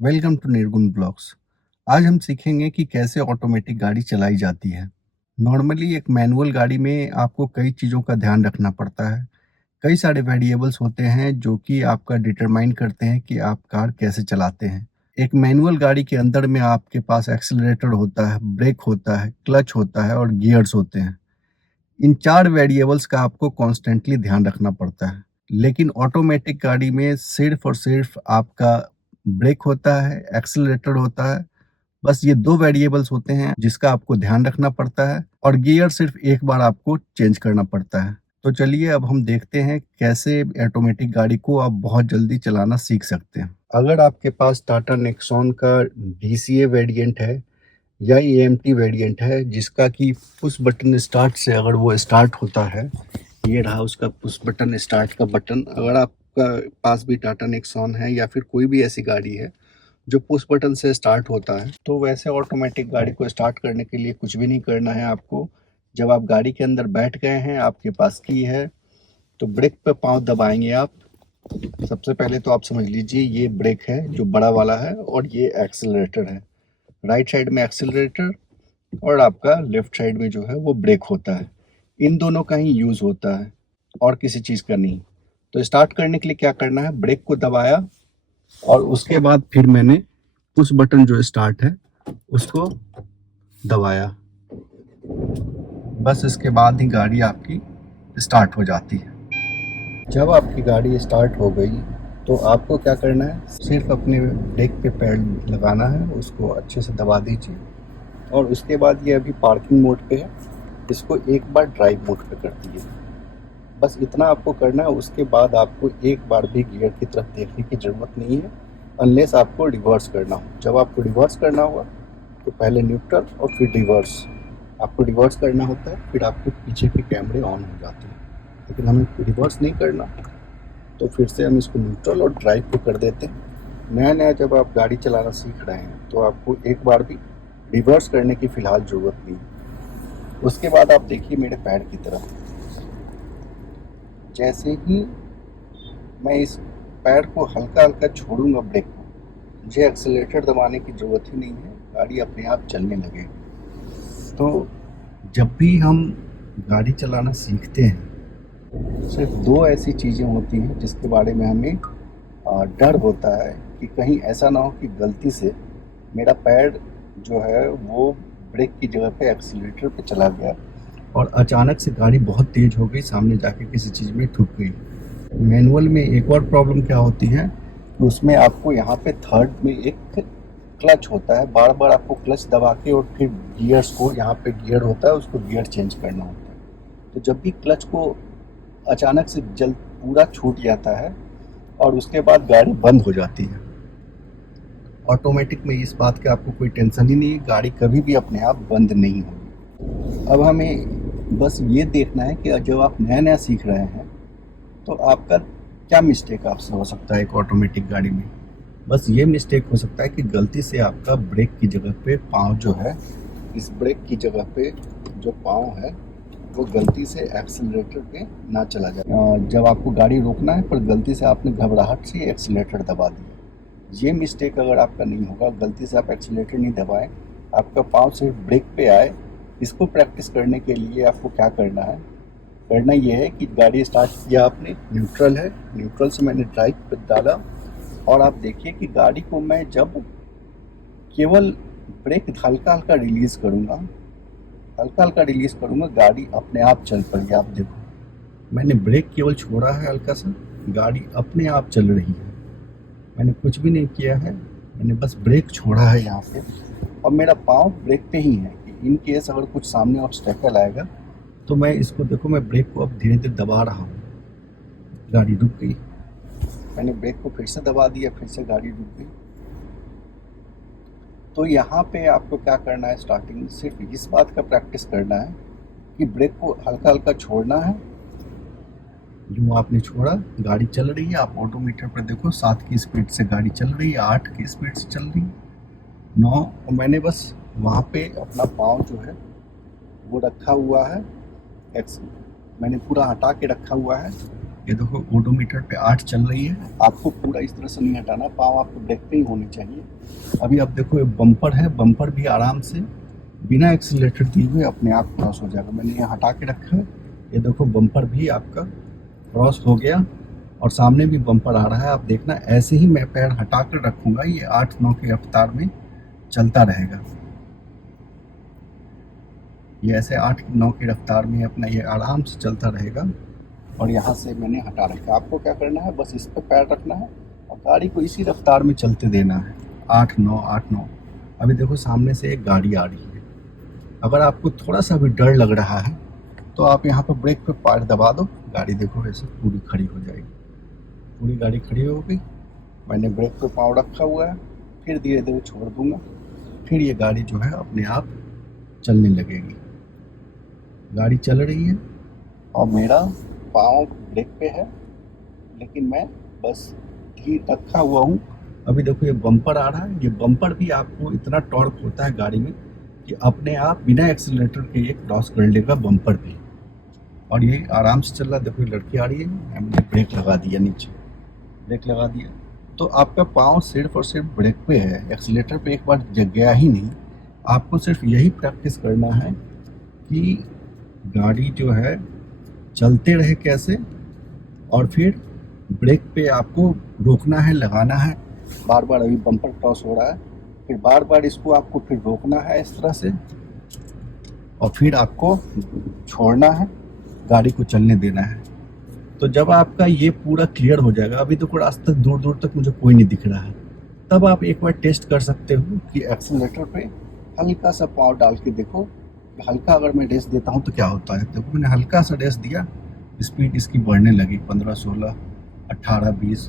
Welcome to निर्गुण blogs. आज हम सीखेंगे कि कैसे ऑटोमेटिक गाड़ी चलाई जाती है। नॉर्मली एक मैनुअल गाड़ी में आपको कई चीज़ों का ध्यान रखना पड़ता है। कई सारे वेरिएबल्स होते हैं जो कि आपका डिटरमाइन करते हैं कि आप कार कैसे चलाते हैं। एक मैनुअल गाड़ी के अंदर में आपके पास एक्सेलरेटर होता है, ब्रेक होता है, क्लच होता है और गियर्स होते हैं। इन 4 वेरिएबल्स का आपको कॉन्स्टेंटली ध्यान रखना पड़ता है। लेकिन ऑटोमेटिक गाड़ी में सिर्फ़ और सिर्फ़ आपका ब्रेक होता है, एक्सेलरेटर होता है। बस ये 2 वेरिएबल्स होते हैं जिसका आपको ध्यान रखना पड़ता है और गियर सिर्फ़ एक बार आपको चेंज करना पड़ता है। तो चलिए अब हम देखते हैं कैसे ऑटोमेटिक गाड़ी को आप बहुत जल्दी चलाना सीख सकते हैं। अगर आपके पास टाटा नेक्सॉन का डीसीए वेरिएंट है या एएमटी वेरिएंट है जिसका कि पुश बटन स्टार्ट से अगर वो स्टार्ट होता है, ये रहा उसका पुश बटन स्टार्ट का बटन। अगर आपका पास भी टाटा नेक्सॉन है या फिर कोई भी ऐसी गाड़ी है जो पुश बटन से स्टार्ट होता है, तो वैसे ऑटोमेटिक गाड़ी को स्टार्ट करने के लिए कुछ भी नहीं करना है आपको। जब आप गाड़ी के अंदर बैठ गए हैं, आपके पास की है, तो ब्रेक पे पाँव दबाएंगे आप। सबसे पहले तो आप समझ लीजिए ये ब्रेक है जो बड़ा वाला है और ये एक्सेलरेटर है। राइट साइड में एक्सेलरेटर और आपका लेफ्ट साइड में जो है वो ब्रेक होता है। इन दोनों का ही यूज़ होता है और किसी चीज़ का नहीं। तो स्टार्ट करने के लिए क्या करना है, ब्रेक को दबाया और उसके बाद फिर मैंने पुश बटन जो स्टार्ट है उसको दबाया। बस इसके बाद ही गाड़ी आपकी स्टार्ट हो जाती है। जब आपकी गाड़ी स्टार्ट हो गई तो आपको क्या करना है, सिर्फ अपने ब्रेक पे पैर लगाना है, उसको अच्छे से दबा दीजिए और उसके बाद ये अभी पार्किंग मोड पे है, इसको एक बार ड्राइव मोड पे कर दीजिए। बस इतना आपको करना है। उसके बाद आपको एक बार भी गियर की तरफ देखने की ज़रूरत नहीं है, अनलेस आपको रिवर्स करना हो। जब आपको रिवर्स करना होगा तो पहले न्यूट्रल और फिर रिवर्स। आपको रिवर्स करना होता है, फिर आपके पीछे के कैमरे ऑन हो जाते हैं। लेकिन हमें रिवर्स नहीं करना, तो फिर से हम इसको न्यूट्रल और ड्राइव पे कर देते हैं। नया नया जब आप गाड़ी चलाना सीख रहे हैं तो आपको एक बार भी रिवर्स करने की फ़िलहाल ज़रूरत नहीं है। उसके बाद आप देखिए मेरे पैर की तरफ, जैसे ही मैं इस पैर को हल्का हल्का छोड़ूंगा ब्रेक को, मुझे एक्सेलेरेटर दबाने की ज़रूरत ही नहीं है, गाड़ी अपने आप चलने लगेगी। तो जब भी हम गाड़ी चलाना सीखते हैं, सिर्फ 2 ऐसी चीज़ें होती हैं जिसके बारे में हमें डर होता है कि कहीं ऐसा ना हो कि गलती से मेरा पैर जो है वो ब्रेक की जगह पे एक्सीलरेटर पे चला गया और अचानक से गाड़ी बहुत तेज़ हो गई, सामने जाके किसी चीज़ में ठुक गई। मैनुअल में एक और प्रॉब्लम क्या होती है कि उसमें आपको यहाँ पे थर्ड में एक क्लच होता है, बार बार आपको क्लच दबा के और फिर गियर्स को, यहाँ पे गियर होता है उसको गियर चेंज करना होता है। तो जब भी क्लच को अचानक से जल्द पूरा छूट जाता है और उसके बाद गाड़ी बंद हो जाती है। ऑटोमेटिक में इस बात का आपको कोई टेंशन ही नहीं है, गाड़ी कभी भी अपने आप बंद नहीं होगी। अब हमें बस ये देखना है कि जब आप नया नया सीख रहे हैं तो आपका क्या मिस्टेक आपसे हो सकता है एक ऑटोमेटिक गाड़ी में। बस ये मिस्टेक हो सकता है कि गलती से आपका ब्रेक की जगह पे पाँव जो है, इस ब्रेक की जगह पे जो पाँव है वो गलती से एक्सीलरेटर पे ना चला जाए। जब आपको गाड़ी रोकना है पर गलती से आपने घबराहट से एक्सीलरेटर दबा दिया। ये मिस्टेक अगर आपका नहीं होगा, गलती से आप एक्सीलरेटर नहीं दबाएं, आपका पाँव सिर्फ ब्रेक पे आए, इसको प्रैक्टिस करने के लिए आपको क्या करना है, करना ये है कि गाड़ी स्टार्ट किया आपने, न्यूट्रल है, न्यूट्रल से मैंने ड्राइव पे डाला और आप देखिए कि गाड़ी को मैं जब केवल ब्रेक हल्का हल्का रिलीज़ करूँगा, हल्का हल्का रिलीज़ करूँगा, गाड़ी अपने आप चल पड़ी। आप देखो मैंने ब्रेक केवल छोड़ा है हल्का सा, गाड़ी अपने आप चल रही है। मैंने कुछ भी नहीं किया है, मैंने बस ब्रेक छोड़ा है यहाँ पे और मेरा पाँव ब्रेक पे ही है कि इन केस अगर कुछ सामने ऑब्स्टेकल आएगा तो मैं इसको, देखो मैं ब्रेक को अब धीरे धीरे दबा रहा हूँ, गाड़ी रुक गई। मैंने ब्रेक को फिर से दबा दिया, फिर से गाड़ी रुक गई। तो यहाँ पे आपको क्या करना है, स्टार्टिंग में सिर्फ इस बात का प्रैक्टिस करना है कि ब्रेक को हल्का हल्का छोड़ना है। यूँ आपने छोड़ा, गाड़ी चल रही है, आप ऑटोमीटर पर देखो 7 की स्पीड से गाड़ी चल रही है, 8 की स्पीड से चल रही है, 9। और मैंने बस वहाँ पे अपना पाँव जो है वो रखा हुआ है, एक्स मैंने पूरा हटा के रखा हुआ है, ये देखो ओडोमीटर पे 8 चल रही है। आपको पूरा इस तरह से नहीं हटाना, पाँव आपको ब्रेक पे ही होनी चाहिए। अभी आप देखो ये बम्पर है, बम्पर भी आराम से बिना एक्सीलरेटर दिए हुए अपने आप क्रॉस हो जाएगा। मैंने ये हटा के रखा है, ये देखो बम्पर भी आपका क्रॉस हो गया और सामने भी बम्पर आ रहा है। आप देखना ऐसे ही मैं पैर हटा कर रखूँगा, ये 8-9 की रफ्तार में चलता रहेगा। ये ऐसे 8-9 की रफ्तार में अपना ये आराम से चलता रहेगा। और यहाँ से मैंने हटा रखा। आपको क्या करना है, बस इस पर पैर रखना है और गाड़ी को इसी रफ्तार में चलते देना है, 8-9 8-9। अभी देखो सामने से एक गाड़ी आ रही है। अगर आपको थोड़ा सा भी डर लग रहा है तो आप यहाँ पर ब्रेक पे पैर दबा दो, गाड़ी देखो ऐसे पूरी खड़ी हो जाएगी। पूरी गाड़ी खड़ी हो गई। मैंने ब्रेक पे पाँव रखा हुआ है, फिर धीरे धीरे छोड़ दूंगा, फिर ये गाड़ी जो है अपने आप चलने लगेगी। गाड़ी चल रही है और मेरा पाँव ब्रेक पे है, लेकिन मैं बस धीरे रखा हुआ हूँ। अभी देखो ये बम्पर आ रहा है, ये बम्पर भी आपको इतना टॉर्क होता है गाड़ी में कि अपने आप बिना एक्सीलरेटर के ये क्रॉस कर लेगा बम्पर भी। और ये आराम से चल रहा है। देखो ये लड़की आ रही है, मैंने ब्रेक लगा दिया, नीचे ब्रेक लगा दिया। तो आपका पाँव सिर्फ और सिर्फ ब्रेक पे है, एक्सीलरेटर पे एक बार गया ही नहीं। आपको सिर्फ यही प्रैक्टिस करना है कि गाड़ी जो है चलते रहे कैसे, और फिर ब्रेक पे आपको रोकना है, लगाना है बार बार। अभी बम्पर क्रॉस हो रहा है, फिर बार बार इसको आपको फिर रोकना है इस तरह से, और फिर आपको छोड़ना है, गाड़ी को चलने देना है। तो जब आपका ये पूरा क्लियर हो जाएगा, अभी तो रास्ते दूर दूर तक मुझे कोई नहीं दिख रहा है, तब आप एक बार टेस्ट कर सकते हो कि एक्सीलरेटर पे हल्का सा पाँव डाल के देखो। हल्का अगर मैं रेस देता हूँ तो क्या होता है। देखो मैंने हल्का सा रेस दिया, स्पीड इसकी बढ़ने लगी 15 16 18 20।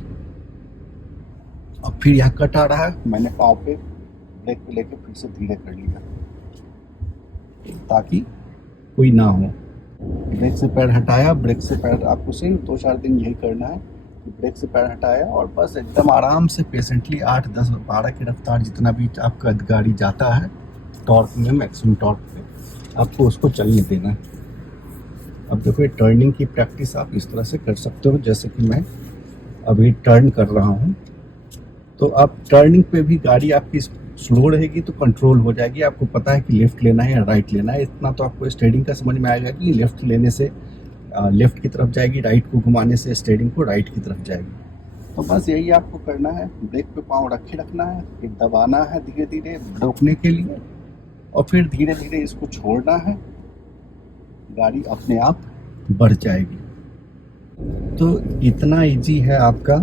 अब फिर यहाँ कट आ रहा है, मैंने पाँव पे ब्रेक पे लेके फिर से धीरे कर लिया ताकि कोई ना हो। ब्रेक से पैर हटाया, ब्रेक से पैर आपको सिर्फ 2-4 दिन यही करना है कि ब्रेक से पैर हटाया और बस एकदम आराम से पेशेंटली 8 10 12 की रफ्तार जितना भी आपका गाड़ी जाता है टॉर्क में, मैक्सिमम टॉर्क पे आपको उसको चलने देना है। अब देखो ये टर्निंग की प्रैक्टिस आप इस तरह से कर सकते हो, जैसे कि मैं अभी टर्न कर रहा हूँ। तो अब टर्निंग पे भी गाड़ी आपकी स्लो रहेगी तो कंट्रोल हो जाएगी। आपको पता है कि लेफ्ट लेना है या राइट लेना है, इतना तो आपको स्टीयरिंग का समझ में आएगा कि लेफ्ट लेने से लेफ्ट की तरफ जाएगी, राइट को घुमाने से स्टीयरिंग को राइट की तरफ जाएगी। तो बस यही आपको करना है, ब्रेक पे पाँव रखे रखना है, फिर दबाना है धीरे धीरे रोकने के लिए, और फिर धीरे धीरे इसको छोड़ना है, गाड़ी अपने आप बढ़ जाएगी। तो इतना इजी है आपका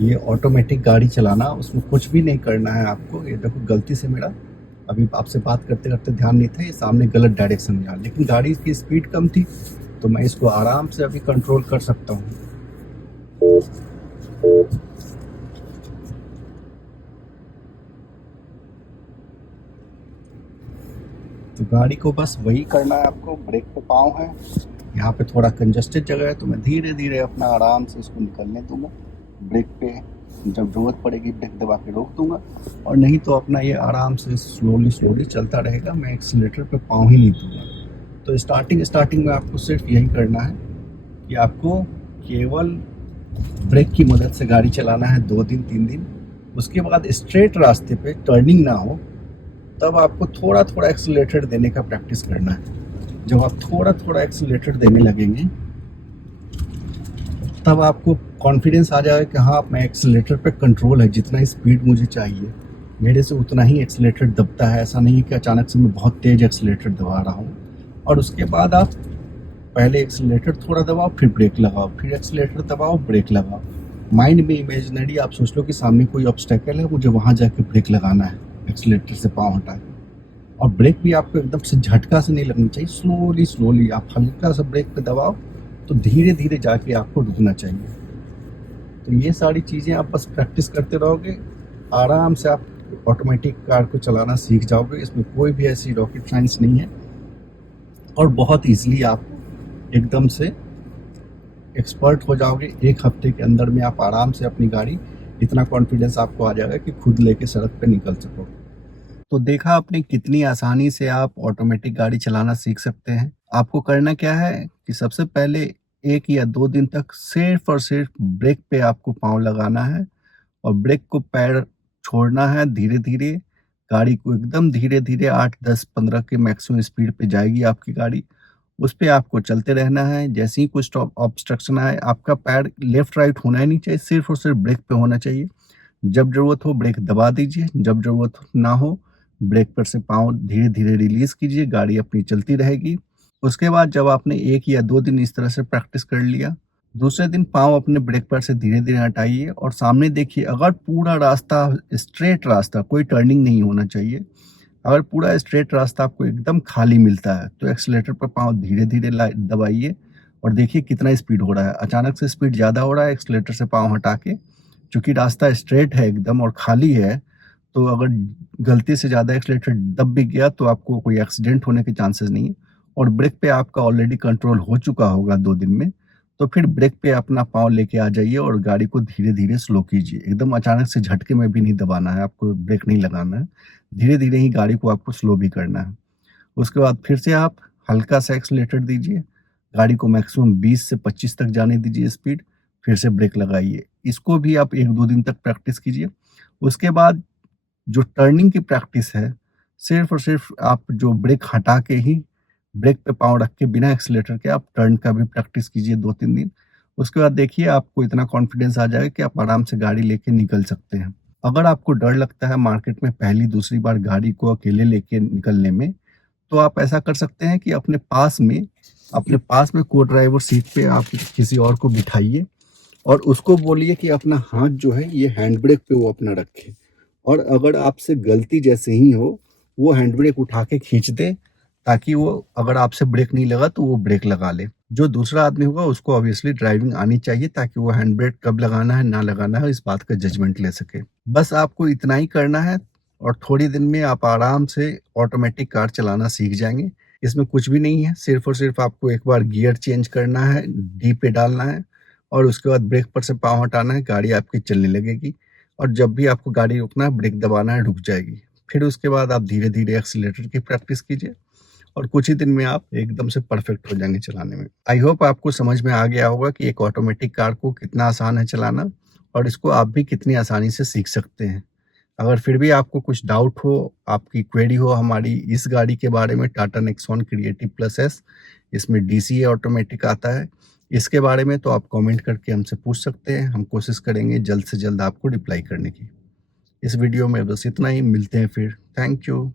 ये ऑटोमेटिक गाड़ी चलाना, उसमें कुछ भी नहीं करना है आपको। ये देखो गलती से मेरा अभी आपसे बात करते करते ध्यान नहीं था, ये सामने गलत डायरेक्शन में आ, लेकिन गाड़ी की स्पीड कम थी तो मैं इसको आराम से अभी कंट्रोल कर सकता हूँ। तो गाड़ी को बस वही करना है आपको। ब्रेक पे पाँव है, यहाँ पे थोड़ा कंजस्टेड जगह है तो मैं धीरे धीरे अपना आराम से इसको निकलने दूंगा। ब्रेक पे जब ज़रूरत पड़ेगी ब्रेक दबा के रोक दूंगा, और नहीं तो अपना ये आराम से स्लोली स्लोली चलता रहेगा। मैं एक्सीलरेटर पे पाँव ही नहीं दूंगा। तो स्टार्टिंग में आपको सिर्फ यही करना है कि आपको केवल ब्रेक की मदद से गाड़ी चलाना है 2 दिन 3 दिन। उसके बाद स्ट्रेट रास्ते पे टर्निंग ना हो तब आपको थोड़ा थोड़ा एक्सीलरेटर देने का प्रैक्टिस करना है। जब आप थोड़ा थोड़ा एक्सीलरेटर देने लगेंगे तब आपको कॉन्फिडेंस आ जाएगा कि हाँ मैं एक्सीलरेटर पे कंट्रोल है, जितना स्पीड मुझे चाहिए मेरे से उतना ही एक्सीलरेटर दबता है। ऐसा नहीं है कि अचानक से मैं बहुत तेज़ एक्सीलरेटर दबा रहा हूँ। और उसके बाद आप पहले एक्सीलरेटर थोड़ा दबाओ, फिर ब्रेक लगाओ, फिर एक्सीलरेटर दबाओ, ब्रेक लगाओ। माइंड में इमेजिनरी आप सोच लो कि सामने कोई ऑब्स्टेकल है, मुझे वहाँ जाके ब्रेक लगाना है एक्सीलरेटर से पाँव हटा के। और ब्रेक भी आपको एकदम से झटका से नहीं लगना चाहिए, स्लोली स्लोली आप हल्का सा ब्रेक पे दबाओ तो धीरे धीरे जाके आपको रुकना चाहिए। तो ये सारी चीज़ें आप बस प्रैक्टिस करते रहोगे, आराम से आप ऑटोमेटिक कार को चलाना सीख जाओगे। इसमें कोई भी ऐसी रॉकेट साइंस नहीं है, और बहुत ईजिली आप एकदम से एक्सपर्ट हो जाओगे। 1 हफ्ते के अंदर में आप आराम से अपनी गाड़ी, इतना कॉन्फिडेंस आपको आ जाएगा कि खुद लेके सड़क पे निकल सकोगे। तो देखा आपने कितनी आसानी से आप ऑटोमेटिक गाड़ी चलाना सीख सकते हैं। आपको करना क्या है कि सबसे पहले 1 या 2 दिन तक सिर्फ और सिर्फ ब्रेक पे आपको पाँव लगाना है और ब्रेक को पैर छोड़ना है धीरे-धीरे। गाड़ी को एकदम धीरे-धीरे 8, 10, 15 के मैक्सिमम स्पीड पे जाएगी आपकी गाड़ी। उस पे आपको चलते रहना है। जैसे ही कुछ ऑब्स्ट्रक्शन आए, आपका पैर लेफ्ट राइट होना ही नहीं चाहिए, सिर्फ और सिर्फ ब्रेक पे होना चाहिए। जब ज़रूरत हो ब्रेक दबा दीजिए, जब ज़रूरत ना हो ब्रेक पर से पाँव धीरे-धीरे रिलीज़ कीजिए, गाड़ी अपनी चलती रहेगी। उसके बाद जब आपने 1 या 2 दिन इस तरह से प्रैक्टिस कर लिया, दूसरे दिन पाँव अपने ब्रेक पर से धीरे-धीरे हटाइए और सामने देखिए। अगर पूरा रास्ता स्ट्रेट रास्ता, कोई टर्निंग नहीं होना चाहिए, अगर पूरा स्ट्रेट रास्ता आपको एकदम खाली मिलता है, तो एक्सेलेरेटर पर पाँव धीरे-धीरे दबाइए और देखिए कितना स्पीड हो रहा है। अचानक से स्पीड ज़्यादा हो रहा है एक्सेलेरेटर से पाँव हटा के, चूँकि रास्ता स्ट्रेट है एकदम और खाली है, तो अगर गलती से ज़्यादा एक्सेलेरेटर दब भी गया तो आपको कोई एक्सीडेंट होने के चांसेस नहीं है और ब्रेक पे आपका ऑलरेडी कंट्रोल हो चुका होगा 2 दिन में, तो फिर ब्रेक पे अपना पाँव लेके आ जाइए और गाड़ी को धीरे-धीरे स्लो कीजिए। एकदम अचानक से झटके में भी नहीं दबाना है, आपको ब्रेक नहीं लगाना है। धीरे-धीरे ही गाड़ी को आपको स्लो भी करना है। उसके बाद फिर से आप हल्का-सा एक्सेलेरेटर दीजिए, गाड़ी को मैक्सिमम 20 से 25 तक जाने दीजिए स्पीड, फिर से ब्रेक लगाइए। इसको भी आप 1-2 दिन तक प्रैक्टिस कीजिए। उसके बाद जो टर्निंग की प्रैक्टिस है, सिर्फ़ और सिर्फ़ आप जो ब्रेक हटा के ही ब्रेक पे पाँव रख के बिना एक्सेलेरेटर के आप टर्न का भी प्रैक्टिस कीजिए 2-3 दिन। उसके बाद देखिए आपको इतना कॉन्फिडेंस आ जाएगा कि आप आराम से गाड़ी लेके निकल सकते हैं। अगर आपको डर लगता है मार्केट में पहली दूसरी बार गाड़ी को अकेले लेके निकलने में, तो आप ऐसा कर सकते हैं कि अपने पास में को-ड्राइवर सीट पे आप किसी और को बिठाइए और उसको बोलिए कि अपना हाथ जो है ये हैंड ब्रेक पे वो अपना रखे और अगर आपसे गलती जैसे ही हो, वो हैंड ब्रेक उठा के खींच दे, ताकि वो अगर आपसे ब्रेक नहीं लगा तो वो ब्रेक लगा ले। जो दूसरा आदमी होगा उसको ऑब्वियसली ड्राइविंग आनी चाहिए ताकि वो हैंड ब्रेक कब लगाना है, ना लगाना है, इस बात का जजमेंट ले सके। बस आपको इतना ही करना है और थोड़ी दिन में आप आराम से ऑटोमेटिक कार चलाना सीख जाएँगे। इसमें कुछ भी नहीं है, सिर्फ़ और सिर्फ़ आपको एक बार गियर चेंज करना है, डी पे डालना है और उसके बाद ब्रेक पर से पाँव हटाना है, गाड़ी आपकी चलने लगेगी और जब भी आपको गाड़ी रोकना है, ब्रेक दबाना है, रुक जाएगी। फिर उसके बाद आप धीरे-धीरे एक्सेलेरेटर की प्रैक्टिस कीजिए और कुछ ही दिन में आप एकदम से परफेक्ट हो जाएँगे चलाने में। आई होप आपको समझ में आ गया होगा कि एक ऑटोमेटिक कार को कितना आसान है चलाना और इसको आप भी कितनी आसानी से सीख सकते हैं। अगर फिर भी आपको कुछ डाउट हो, आपकी क्वेरी हो हमारी इस गाड़ी के बारे में, Tata Nexon creative plus S, इसमें डीसीए ऑटोमेटिक आता है, इसके बारे में तो आप कमेंट करके हमसे पूछ सकते हैं। हम कोशिश करेंगे जल्द से जल्द आपको रिप्लाई करने की। इस वीडियो में बस इतना ही, मिलते हैं फिर। Thank you.